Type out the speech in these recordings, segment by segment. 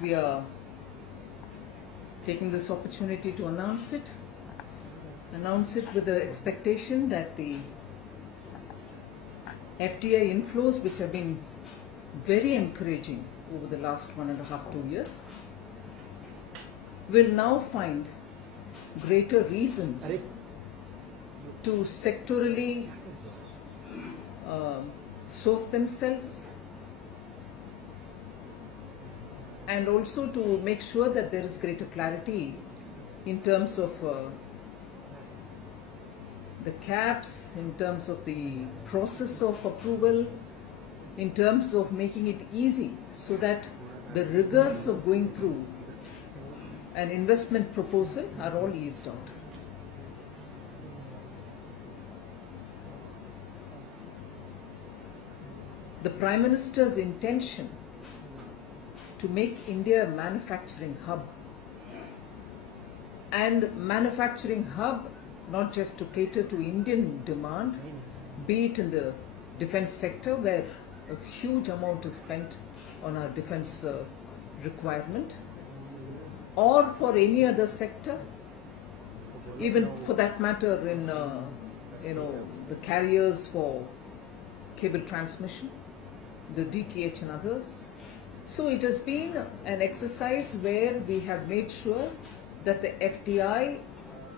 we are taking this opportunity to announce it with the expectation that the FDI inflows, which have been very encouraging over the last 1.5 to 2 years, will now find greater reasons to sectorally source themselves, and also to make sure that there is greater clarity in terms of the caps, in terms of the process of approval, in terms of making it easy so that the rigors of going through an investment proposal are all eased out. The Prime Minister's intention to make India a manufacturing hub, and manufacturing hub not just to cater to Indian demand, be it in the defense sector where a huge amount is spent on our defense requirement, or for any other sector, even for that matter in the carriers for cable transmission, the DTH and others. So it has been an exercise where we have made sure that the FDI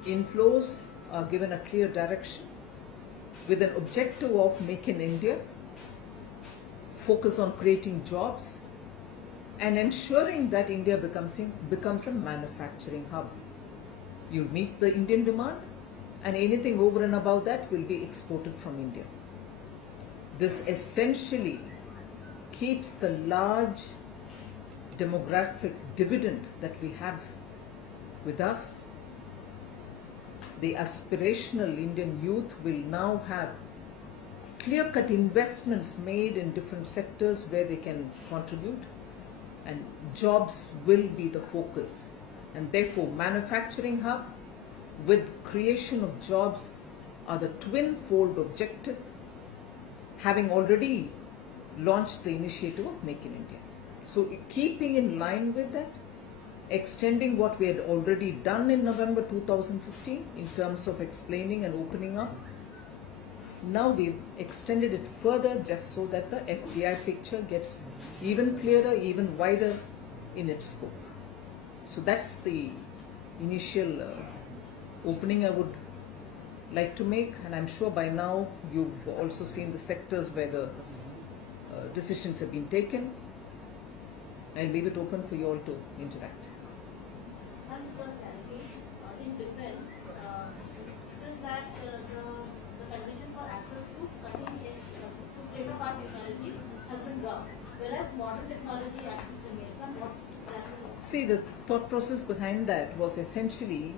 inflows are given a clear direction with an objective of Make in India, focus on creating jobs and ensuring that India becomes a manufacturing hub. You meet the Indian demand, and anything over and above that will be exported from India. This essentially keeps the large demographic dividend that we have with us. The aspirational Indian youth will now have clear-cut investments made in different sectors where they can contribute, and jobs will be the focus. And therefore, manufacturing hub with creation of jobs are the twin-fold objective, having already launched the initiative of Make in India. So, keeping in line with that, extending what we had already done in November 2015 in terms of explaining and opening up, now we've extended it further just so that the FDI picture gets even clearer, even wider in its scope. So that's the initial opening I would like to make, and I'm sure by now you've also seen the sectors where the decisions have been taken. I'll leave it open for you all to interact. And for clarity, in defense, is that the condition for access to cutting-edge state-of-art technology has been dropped, whereas modern technology access remains. And what's that? See, the thought process behind that was essentially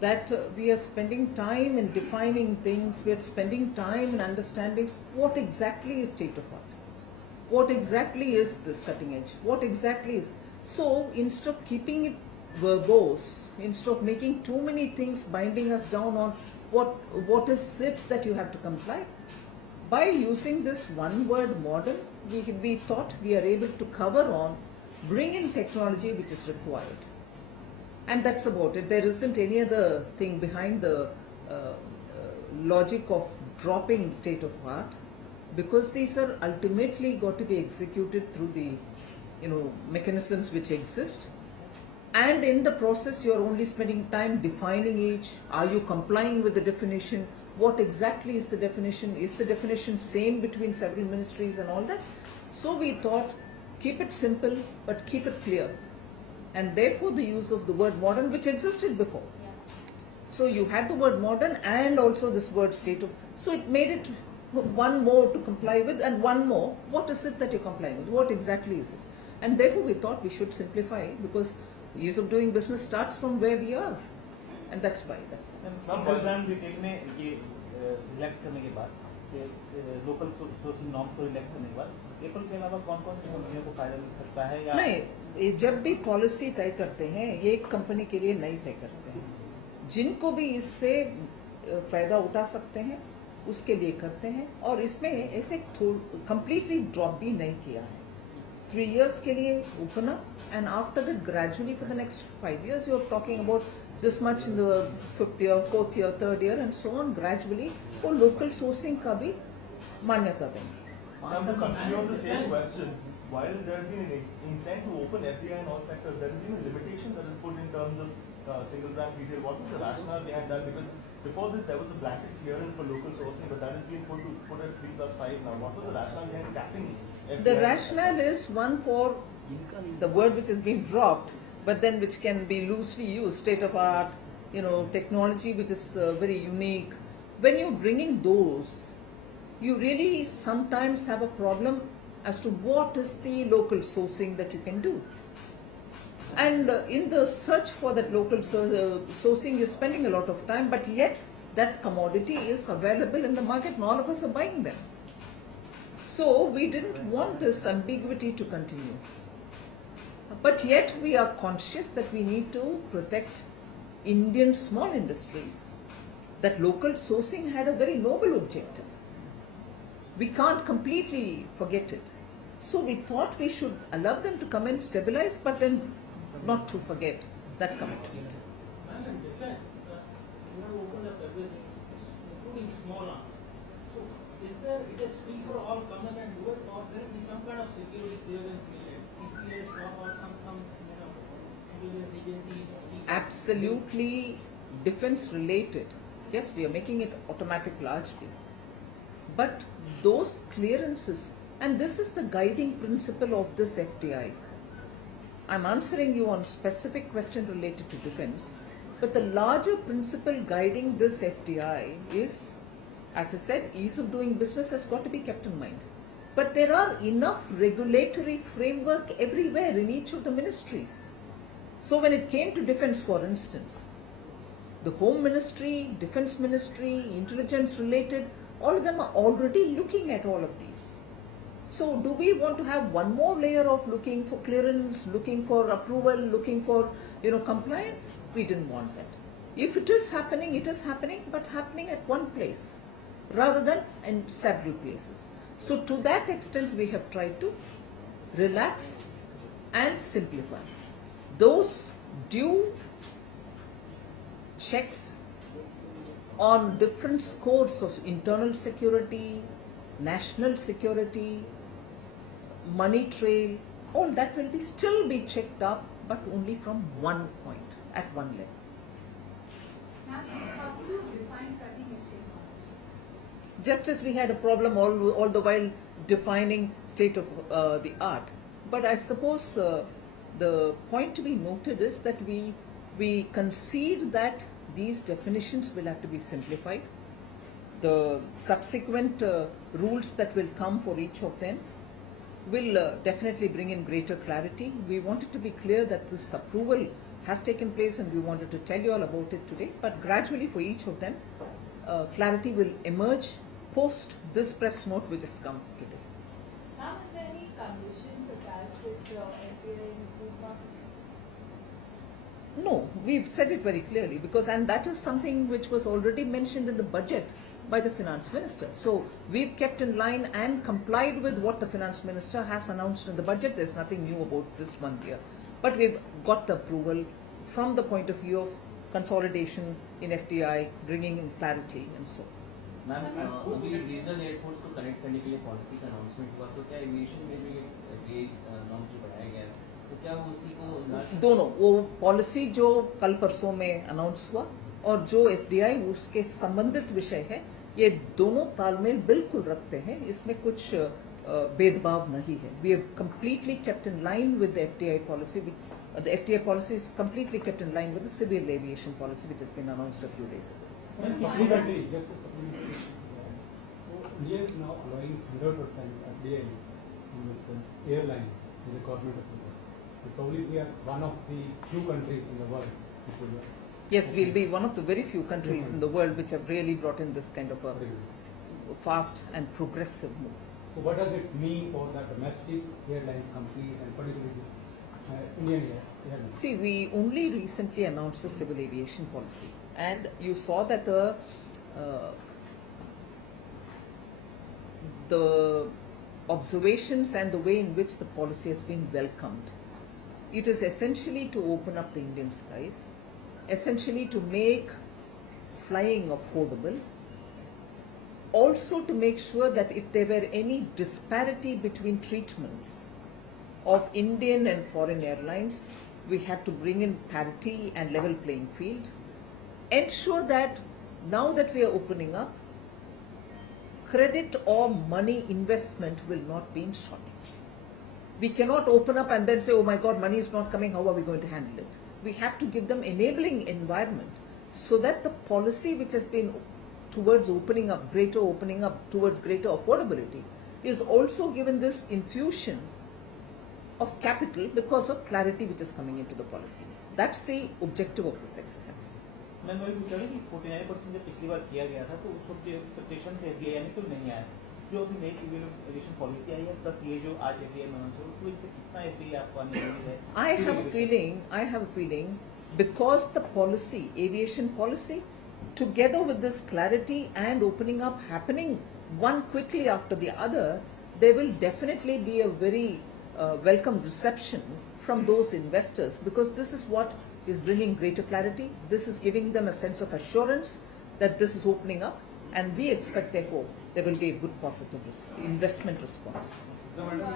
that we are spending time in defining things, we are spending time in understanding what exactly is state-of-art. What exactly is this cutting edge? What exactly is... So, instead of keeping it verbose, instead of making too many things binding us down on what is it that you have to comply, by using this one word modern, we thought we are able to cover on, bring in technology which is required. And that's about it. There isn't any other thing behind the logic of dropping state of art, because these are ultimately got to be executed through the mechanisms which exist, and in the process you are only spending time defining each. Are you complying with the definition? What exactly is the definition? Is the definition same between several ministries and all that? So we thought, keep it simple but keep it clear, and therefore the use of the word modern, which existed before. So you had the word modern and also this word state of, so it made it one more to comply with, and one more, what is it that you're complying with? What exactly is it? And therefore we thought we should simplify, because ease of doing business starts from where we are, and that's why. Some brand retail में ये relax करने के बाद local sourcing norm को relax करने के बाद Apple के अलावा कौन-कौन सी कंपनियों को फायदा मिल सकता है? या नहीं, जब भी पॉलिसी तय करते हैं ये एक कंपनी के लिए नहीं तय करते हैं, जिनको भी इससे फायदा उठा सकते हैं उसके लिए करते हैं, और इसमें ऐसे कंप्लीटली ड्रॉप भी नहीं किया है। 3 years के लिए open up, and after that gradually for the next 5 years you're talking about this much in the 5th year, 4th year, 3rd year and so on. Gradually वो local sourcing का भी मान्यता देंगे. Now to continue on the same question, while there has been an intent to open FDI in all sectors, there has been a limitation that is put in terms of single brand retail. What was the rationale behind that? Because before this there was a blanket clearance for local sourcing, but that has been put at 3+5 now. What was the rationale behind capping FDI? The rationale is one for the word which has been dropped, but then which can be loosely used, state of art, technology which is very unique. When you're bringing those, you really sometimes have a problem as to what is the local sourcing that you can do. And in the search for that local sourcing, you're spending a lot of time, but yet that commodity is available in the market and all of us are buying them. So we didn't want this ambiguity to continue. But yet we are conscious that we need to protect Indian small industries. That local sourcing had a very noble objective. We can't completely forget it. So we thought we should allow them to come and stabilize, but then not to forget that commitment. Man, in defense, you have opened up everything, including small arms. So, it is free for all, come in and do it, or there will be some kind of security clearance needed, CCS or some intelligence agencies? Absolutely defense related. Yes, we are making it automatic largely. But those clearances, and this is the guiding principle of this FDI. I'm answering you on specific question related to defense, but the larger principle guiding this FDI is, as I said, ease of doing business has got to be kept in mind. But there are enough regulatory framework everywhere in each of the ministries. So when it came to defense, for instance, the Home Ministry, Defense Ministry, intelligence related, all of them are already looking at all of these. So do we want to have one more layer of looking for clearance, looking for approval, looking for compliance? We didn't want that. If it is happening, but happening at one place rather than in several places. So to that extent we have tried to relax and simplify. Those due checks on different scores of internal security, national security, money trail, all that will still be checked up, but only from one point, at one level. Ma'am, how do you define cutting-edge technology? Just as we had a problem all the while defining state of the art. But I suppose the point to be noted is that we concede that these definitions will have to be simplified. The subsequent rules that will come for each of them will definitely bring in greater clarity. We wanted to be clear that this approval has taken place and we wanted to tell you all about it today, but gradually for each of them, clarity will emerge post this press note which has come today. Ma'am, is there any conditions attached with FDI in the food market? No, we've said it very clearly and that is something which was already mentioned in the budget by the finance minister. So we've kept in line and complied with what the finance minister has announced in the budget. There's nothing new about this one here. But we've got the approval from the point of view of consolidation in FDI, bringing in clarity and so on. Ma'am अभी regional airports को connect करने के लिए policy का announcement हुआ, तो क्या aviation में भी ये नॉर्म जो बढ़ाया गया है, तो क्या वो उसी को दोनों वो पॉलिसी जो कल परसों में अनाउंस हुआ और जो FDI उसके संबंधित विषय है, ये दोनों तालमेल बिल्कुल रखते हैं, इसमें कुछ भेदभाव नहीं है. We have completely kept in line with the FDI policy. The FDI policy is completely kept in line with the civil aviation policy which has been announced a few days ago. India is now allowing 100% FDI in this airlines in the government of India. Probably we are one of the few countries in the world which will. Yes, we'll be one of the very few countries in the world which have really brought in this kind of a fast and progressive move. So what does it mean for the domestic airlines companies and particularly this Indian airlines? See, we only recently announced the civil aviation policy, and you saw that the observations and the way in which the policy has been welcomed. It is essentially to open up the Indian skies, essentially to make flying affordable, also to make sure that if there were any disparity between treatments of Indian and foreign airlines, we had to bring in parity and level playing field, ensure that now that we are opening up, credit or money investment will not be in shortage. We cannot open up and then say, oh my God, money is not coming, how are we going to handle it? We have to give them enabling environment so that the policy which has been towards opening up towards greater affordability is also given this infusion of capital because of clarity which is coming into the policy. That's the objective of this exercise. मैं वही पूछ रहा था कि 49% जब पिछली बार किया गया था तो उस वक्त जो एक्सपेक्टेशन थे FDI यानी तो नहीं आया, जो अभी नई सिविल एविएशन पॉलिसी आई है प्लस ये जो आज FDI में अनाउंस हुआ उसकी वजह से कितना FDI आपको आने वाली है? I have a feeling because the policy, aviation policy, together with this clarity and opening up happening one quickly after the other, there will definitely be a very welcome reception from those investors, because this is what is bringing greater clarity. This is giving them a sense of assurance that this is opening up, and we expect therefore there will be a good positive investment response. So, madam,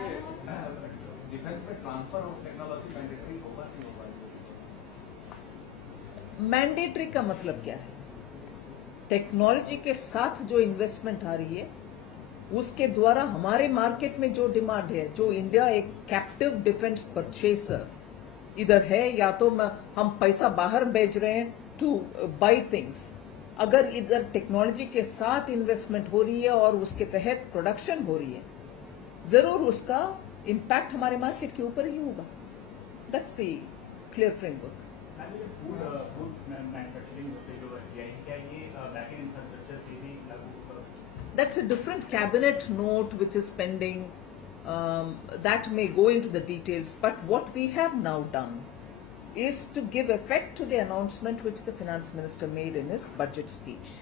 defense में transfer of technology mandatory होगा नहीं होगा? Mandatory का मतलब क्या है? Technology के साथ जो इन्वेस्टमेंट आ रही है उसके द्वारा हमारे मार्केट में जो डिमांड है, जो इंडिया एक कैप्टिव डिफेंस परचेसर इधर है, या तो हम पैसा बाहर भेज रहे हैं टू बाई थिंग्स, अगर इधर टेक्नोलॉजी के साथ इन्वेस्टमेंट हो रही है और उसके तहत प्रोडक्शन हो रही है, जरूर उसका इम्पैक्ट हमारे मार्केट के ऊपर ही होगा. That's the clear framework. Food manufacturing होते जो FDI क्या ये बैकएंड इंफ्रास्ट्रक्चर पे भी लागू होगा? That's a different cabinet note which is pending. That may go into the details, but what we have now done is to give effect to the announcement which the finance minister made in his budget speech.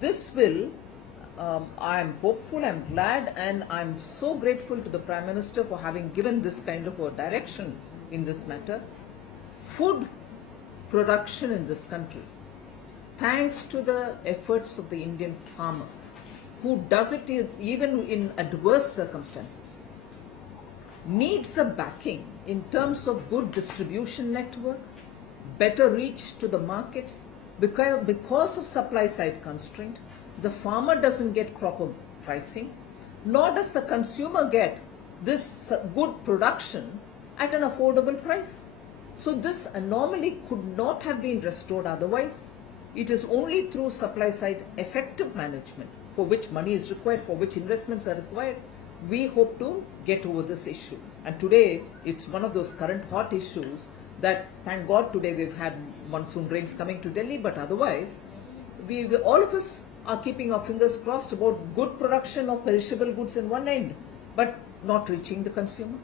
This will, I am hopeful, I am glad, and I am so grateful to the Prime Minister for having given this kind of a direction in this matter. Food production in this country, thanks to the efforts of the Indian farmer, who does it even in adverse circumstances, needs a backing in terms of good distribution network, better reach to the markets. Because of supply side constraint, the farmer doesn't get proper pricing, nor does the consumer get this good production at an affordable price. So this anomaly could not have been restored otherwise. It is only through supply side effective management, for which money is required, for which investments are required, we hope to get over this issue. And today, it's one of those current hot issues that, thank God, today we've had monsoon rains coming to Delhi, but otherwise, all of us are keeping our fingers crossed about good production of perishable goods in one end, but not reaching the consumer.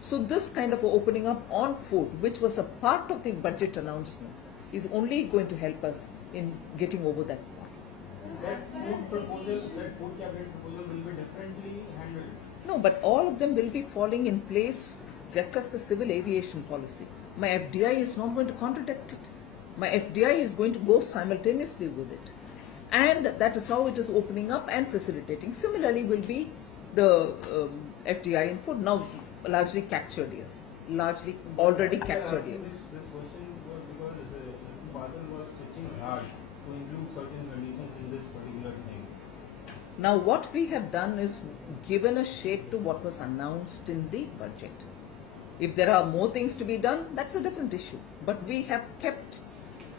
So this kind of opening up on food, which was a part of the budget announcement, is only going to help us in getting over that. That food cabinet proposal will be differently handled. No, but all of them will be falling in place just as the civil aviation policy. My FDI is not going to contradict it. My FDI is going to go simultaneously with it. And that is how it is opening up and facilitating. Similarly will be the FDI in food, now largely captured here. Largely already captured here. This question was because this partner was pitching hard to include certain conditions in this particular thing. Now what we have done is given a shape to what was announced in the budget. If there are more things to be done, that's a different issue. But we have kept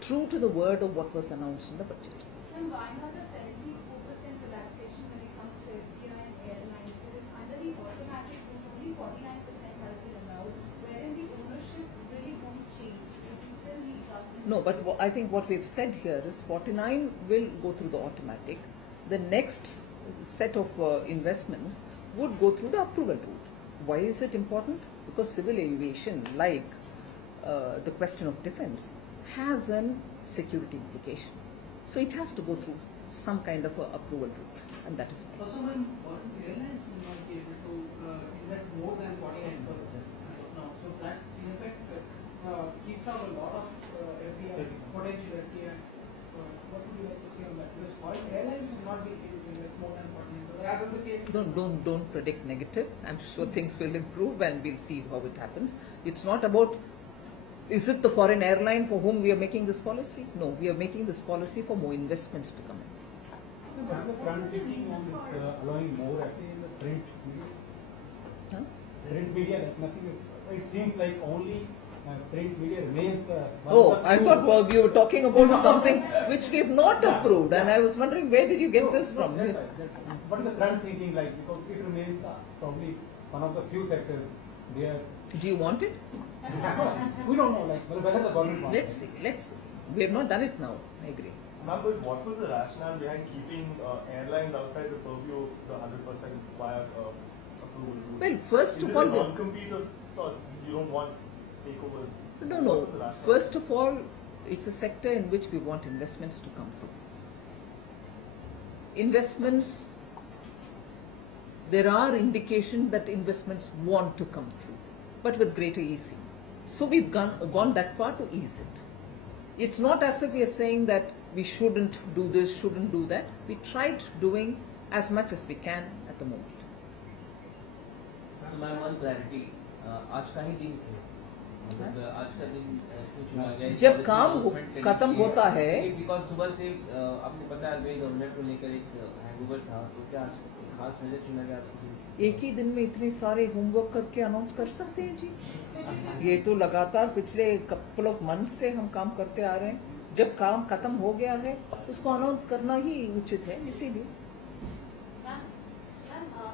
true to the word of what was announced in the budget. And why not a 74% relaxation when it comes to FDI and airlines? Because under the automatic route, only 49% has been allowed, wherein the ownership really won't change. Because you still need government. No, but I think what we've said here is 49 will go through the automatic. The next set of investments would go through the approval route. Why is it important? Because civil aviation, like the question of defense, has a security implication. So it has to go through some kind of a approval route, and that is why. Also, when foreign airlines will not be able to more than 49% as of now. So that in effect keeps out a lot of FDI, potential FDI. What would you like to say on that? Because foreign airlines will not be able to invest more than 49%. As is the case. Don't predict negative. I'm sure things will improve and we'll see how it happens. It's not about, is it the foreign airline for whom we are making this policy? No, we are making this policy for more investments to come in. What is the current thinking on this allowing more FDI in the print media? Huh? Print media, like nothing. It seems like only print media remains. Oh, I thought you were talking about something which we have not approved, and I was wondering where did you get this from? That's right, that's right. What is the current thinking like? Because it remains probably one of the few sectors where Do you want it? we don't know, like whether the government wants. Let's see. We have not done it now. I agree. Ma'am, but what was the rationale behind keeping airlines outside the purview of the 100% required approval rule? Well, first Is of it all, a non-compete of sorts? You don't want takeover? No. What was the rationale? First of all, it's a sector in which we want investments to come through. Investments, there are indications that investments want to come through, but with greater easing. So we've gone that far to ease it. It's not as if we are saying that we shouldn't do this, shouldn't do that. We tried doing as much as we can at the moment. So my one clarity, आज का ही दिन थे, मतलब आज का दिन क्यों चुना गया? जब काम खत्म होता है, बिकॉज सुबह से आपने पता है गवर्नमेंट को लेकर एक हैंगओवर था, तो क्या आज खास वजह चुना गया आज के दिन? एक ही दिन में इतने सारे होमवर्क करके अनाउंस कर सकते हैं जी? ये तो लगातार पिछले कपल ऑफ मंथ्स से हम काम करते आ रहे हैं. जब काम खत्म हो गया है उसको अनाउंस करना ही उचित है, इसीलिए.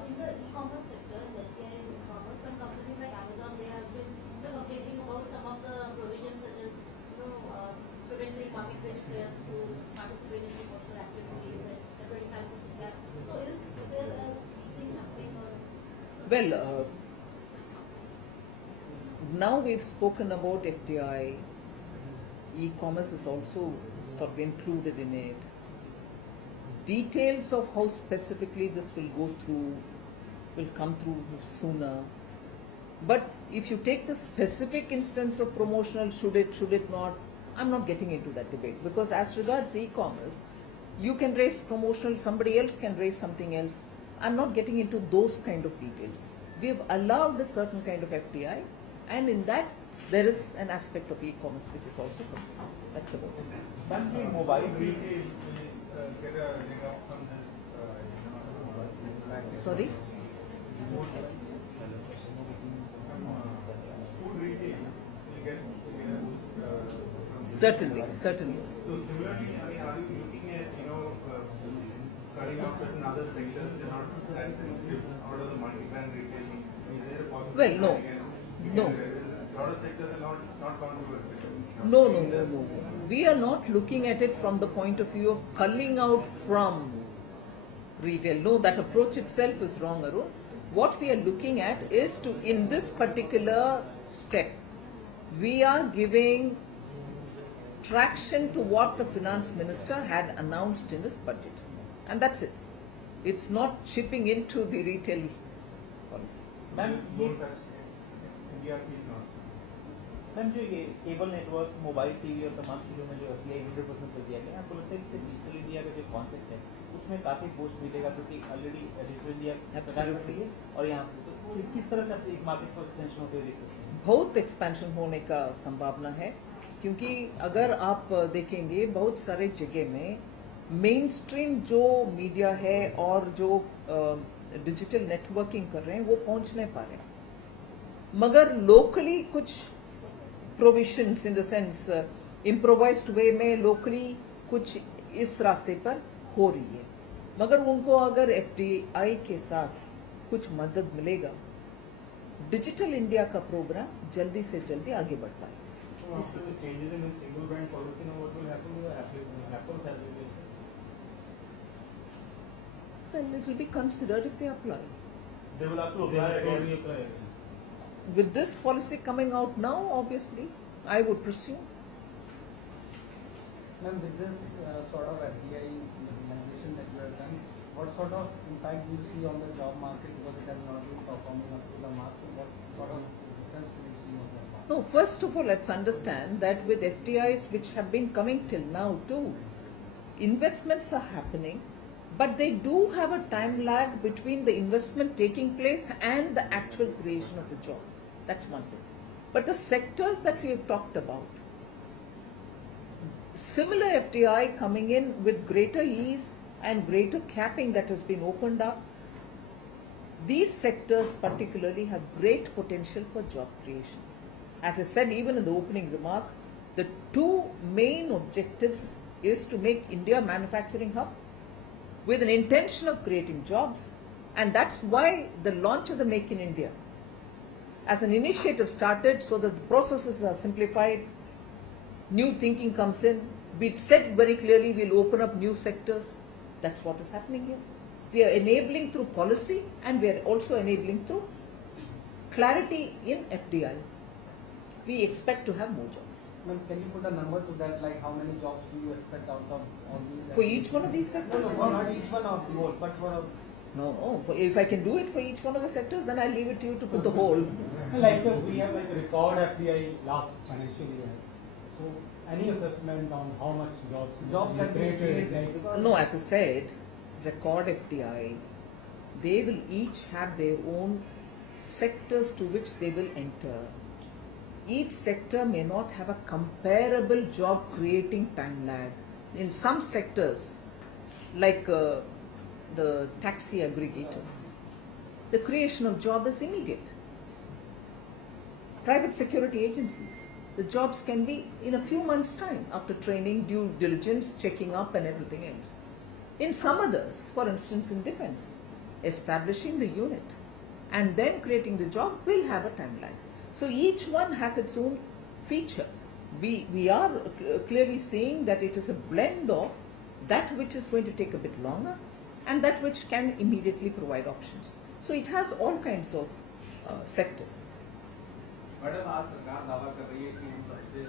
In the e-commerce sector, healthcare and e-commerce, some companies like Amazon, they have been complaining about some of the provisions such as, preventing market-based players to participate in promotional activities and the 25% cap. So is there a teaching happening or? Well, now we've spoken about FDI. E-commerce is also sort of included in it. Details of how specifically this will go through will come through sooner. But if you take the specific instance of promotional, should it not, I'm not getting into that debate, because as regards e-commerce, you can raise promotional, somebody else can raise something else. I'm not getting into those kind of details. We've allowed a certain kind of FDI, and in that there is an aspect of e-commerce which is also complete. That's about it. Ma'am, the mobile retail get a leg up from this, Sorry? food retail will get Certainly. So similarly, I mean, are you looking at, cutting out certain other sectors that are not that sensitive out of the multi-brand retailing? I mean, is there a possibility? Well, no. A lot of sectors are not gone through it. No. We are not looking at it from the point of view of culling out from retail. No, that approach itself is wrong, Arun. What we are looking at is to, in this particular step, we are giving traction to what the finance minister had announced in his budget. And that's it. It's not chipping into the retail policy. Ma'am Don't touch India, please not. Ma'am जो ये cable networks, mobile TV और तमाम चीज़ों में जो FDI 100% कर दिया गया, आपको लगता है कि डिजिटल इंडिया का जो कॉन्सेप्ट है उसमें काफ़ी बूस्ट मिलेगा, क्योंकि ऑलरेडी डिजिटल इंडिया सरकार कर रही है और यहाँ तो किस तरह से आप एक मार्केट फॉर एक्सपेंशन होते हुए देख सकते हैं? बहुत एक्सपेंशन होने का संभावना है, क्योंकि अगर आप देखेंगे बहुत सारे जगह में मेन स्ट्रीम जो मीडिया है और जो डिजिटल नेटवर्किंग कर रहे हैं वो पहुंच नहीं पा रहे हैं, मगर लोकली कुछ provisions in the sense improvised way में लोकली कुछ इस रास्ते पर हो रही है, मगर उनको अगर FDI के साथ कुछ मदद मिलेगा, डिजिटल इंडिया का प्रोग्राम जल्दी से जल्दी आगे बढ़ पाएगा. After the changes in the single brand policy, now what will happen to the Apple's application? Well, it will be considered if they apply. They will have to They apply will probably again. apply again. With this policy coming out now, obviously, I would presume. Ma'am, with this sort of FDI legalization that you have done, what sort of impact do you see on the job market because it has not been performing up to the mark? So what sort of difference do you see on that market? No, first of all, let's understand that with FDIs which have been coming till now too, investments are happening, but they do have a time lag between the investment taking place and the actual creation of the job. That's one thing. But the sectors that we have talked about, similar FDI coming in with greater ease and greater capping that has been opened up, these sectors particularly have great potential for job creation. As I said even in the opening remark, the two main objectives is to make India a manufacturing hub with an intention of creating jobs, and that's why the launch of the Make in India as an initiative started so that the processes are simplified, new thinking comes in, we said very clearly we'll open up new sectors. That's what is happening here. We are enabling through policy and we are also enabling through clarity in FDI. We expect to have more jobs. Ma'am, can you put a number to that, like how many jobs do you expect out of all these? For each one of these sectors? No, not each one of the whole, but for a... No, if I can do it for each one of the sectors, then I'll leave it to you to put the whole. Like we have like a record FDI last financial year. So any assessment on how much jobs have been created? like, No, as I said, record FDI, they will each have their own sectors to which they will enter. Each sector may not have a comparable job creating time lag. In some sectors, like the taxi aggregators, the creation of job is immediate. Private security agencies, the jobs can be in a few months' time after training, due diligence, checking up and everything else. In some others, for instance in defense, establishing the unit and then creating the job will have a time lag. So each one has its own feature. We are clearly seeing that it is a blend of that which is going to take a bit longer and that which can immediately provide options. So it has all kinds of sectors. Madam आज सरकार दावा कर रही है कि हम सबसे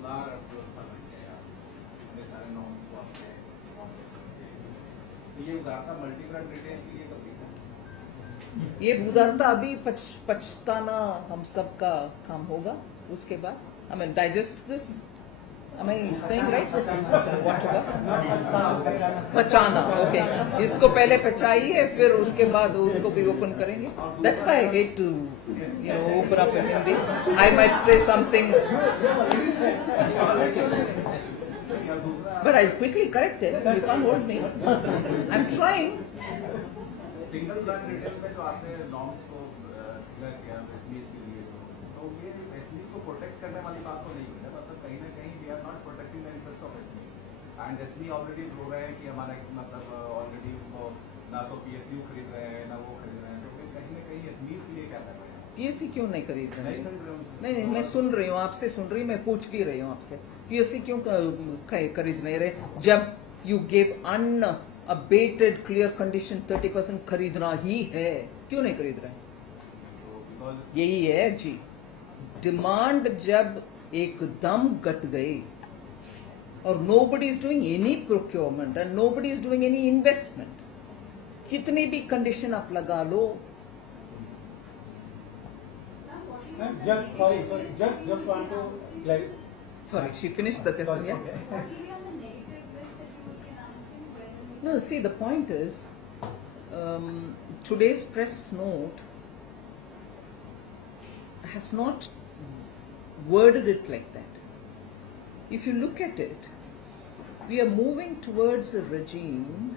उदार अर्थव्यवस्था बन गया, इतने सारे नॉर्म्स को आपने तो ये उदारता मल्टी फ्रंट रिटेल के लिए कब दिखा? ये उदारता अभी पछताना हम सब का काम होगा उसके बाद. I mean, digest this. Am I saying right? Whatever. पचाना, okay. इसको पहले पचाइए, फिर उसके बाद उसको भी open करेंगे. That's why I hate to, open up in Hindi. I might say something, but I'll quickly correct it. You can't hold me. I'm trying. Single brand retail में जो आपने नॉर्म्स को क्लियर किया एसएमईज के लिए, तो ये एसएमई को प्रोटेक्ट करने वाली बात तो नहीं है, मतलब कहीं ना कहीं we are not protecting the interest of SME and SME already प्रो रहे हैं कि हमारा मतलब ऑलरेडी उनको ना तो पीएसयू खरीद रहे हैं ना वो खरीद रहे हैं, तो फिर कहीं ना कहीं एसएमईज के लिए क्या कर रहे हैं? पीएससी क्यों नहीं खरीद रहे हैं? नहीं, मैं सुन रही हूँ, आपसे सुन रही, मैं पूछ भी रही हूँ आपसे, पीएससी क्यों खरीद नहीं रहे? जब you give unabated clear condition 30% खरीदना ही है, क्यों नहीं खरीद रहे? यही है जी, डिमांड जब एकदम घट गई और nobody is doing any procurement and nobody is doing any investment, कितनी भी कंडीशन आप लगा लो. just want to like. Sorry, she finished the question, yeah? What will be on the negative list that you would be announcing when? No, see, the point is, today's press note has not worded it like that. If you look at it, we are moving towards a regime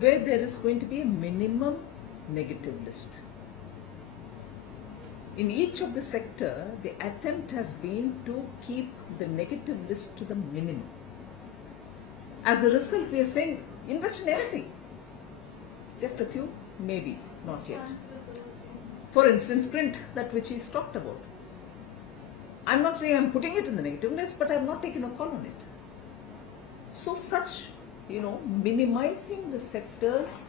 where there is going to be a minimum negative list. In each of the sector, the attempt has been to keep the negative list to the minimum. As a result, we are saying, invest in anything. Just a few, maybe, not yet. For instance, print, that which he's talked about. I'm not saying I'm putting it in the negative list, but I've not taken a call on it. So such, minimizing the sectors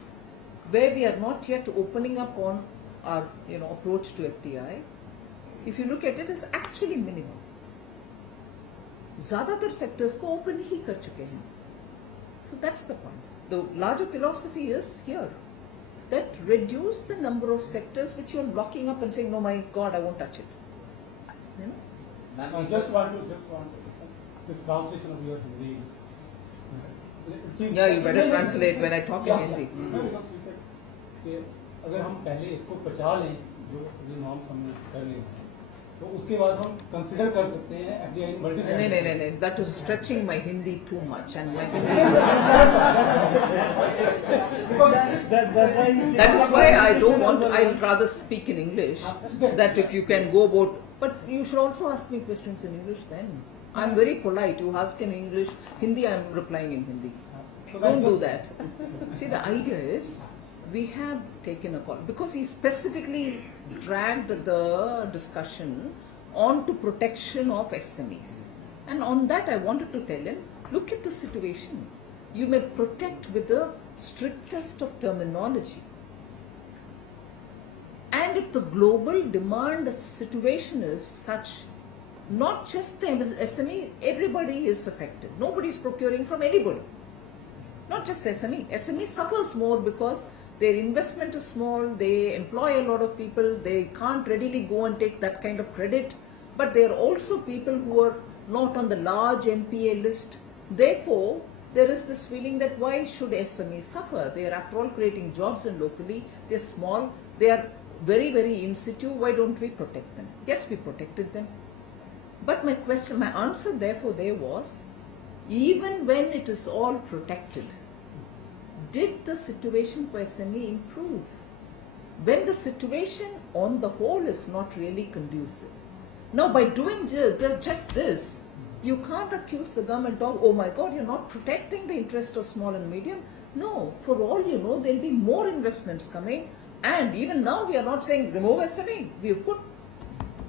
where we are not yet opening up on our, approach to FDI, if you look at it, is actually minimum. ज़्यादातर sectors को open ही कर चुके हैं. So that's the point. the larger philosophy is here, that reduce the number of sectors which you're blocking up and saying, no, my God, I won't touch it. You know? I just want to this translation of your Hindi. Yeah, you better translate when I talk in Hindi. कि अगर हम पहले इसको पचा लें जो ये norms हमने कर लिए तो उसके बाद हम कंसिडर कर सकते हैं FDI multiple No, that is stretching my Hindi too much, and my Hindi that is why I don't want. I'll rather speak in English. That if you can go about, but you should also ask me questions in English. Then I'm very polite. You ask in English, Hindi. I'm replying in Hindi. Don't do that. See, the idea is, we have taken a call because he specifically dragged the discussion on to protection of SMEs. And on that I wanted to tell him, look at the situation. You may protect with the strictest of terminology. And if the global demand situation is such, not just the SME, everybody is affected. Nobody is procuring from anybody. Not just SME. SME suffers more because their investment is small, they employ a lot of people, they can't readily go and take that kind of credit, but they are also people who are not on the large NPA list. Therefore, there is this feeling that why should SMEs suffer? They are after all creating jobs and locally, they are small, they are very, very in situ, why don't we protect them? Yes, we protected them. But my answer therefore there was, even when it is all protected, did the situation for SME improve? When the situation on the whole is not really conducive. Now, by doing just this, you can't accuse the government of, oh my God, you're not protecting the interest of small and medium. No, for all you know, there'll be more investments coming. And even now, we are not saying remove SME. We have put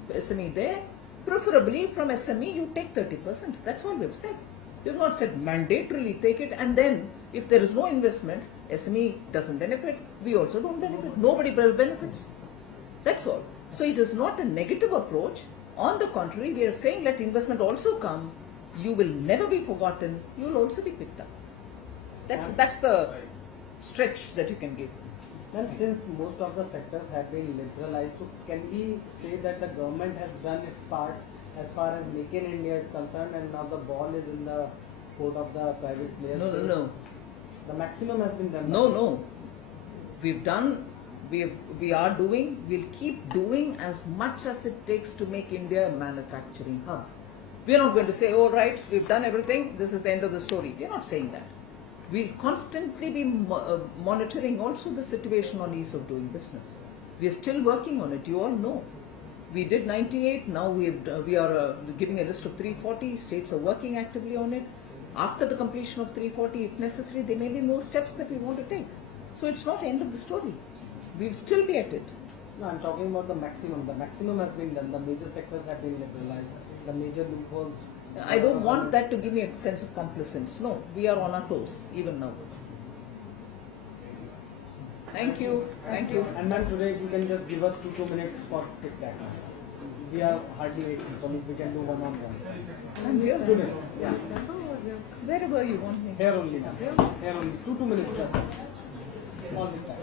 SME there. Preferably from SME, you take 30%. That's all we've said. We have not said mandatorily take it, and then if there is no investment, SME doesn't benefit, we also don't benefit. Nobody benefits. That's all. So it is not a negative approach. On the contrary, we are saying let investment also come. You will never be forgotten. You will also be picked up. That's the stretch that you can give. And since most of the sectors have been liberalized, so can we say that the government has done its part as far as Make in India is concerned, and now the ball is in the court of the private players? No. The maximum has been done. No. We've done, we are doing, we'll keep doing as much as it takes to make India a manufacturing hub. We're not going to say, oh right, we've done everything, this is the end of the story. We're not saying that. We'll constantly be monitoring also the situation on ease of doing business. We are still working on it, you all know. We did 98, now we are giving a list of 340, states are working actively on it. After the completion of 340, if necessary, there may be more steps that we want to take. So it's not the end of the story. We'll still be at it. No, I'm talking about the maximum. The maximum has been done. The major sectors have been liberalized. The major loopholes. I don't want that to give me a sense of complacence. No, we are on our toes, even now. Thank you. And then today, you can just give us 2 minutes for tic tac. We are hardly 8 people. If we can do one-on-one. I'm here. 2 minutes. Yeah. Wherever you want me. Here only, ma'am. Here only. 2 minutes just. Small tic tac.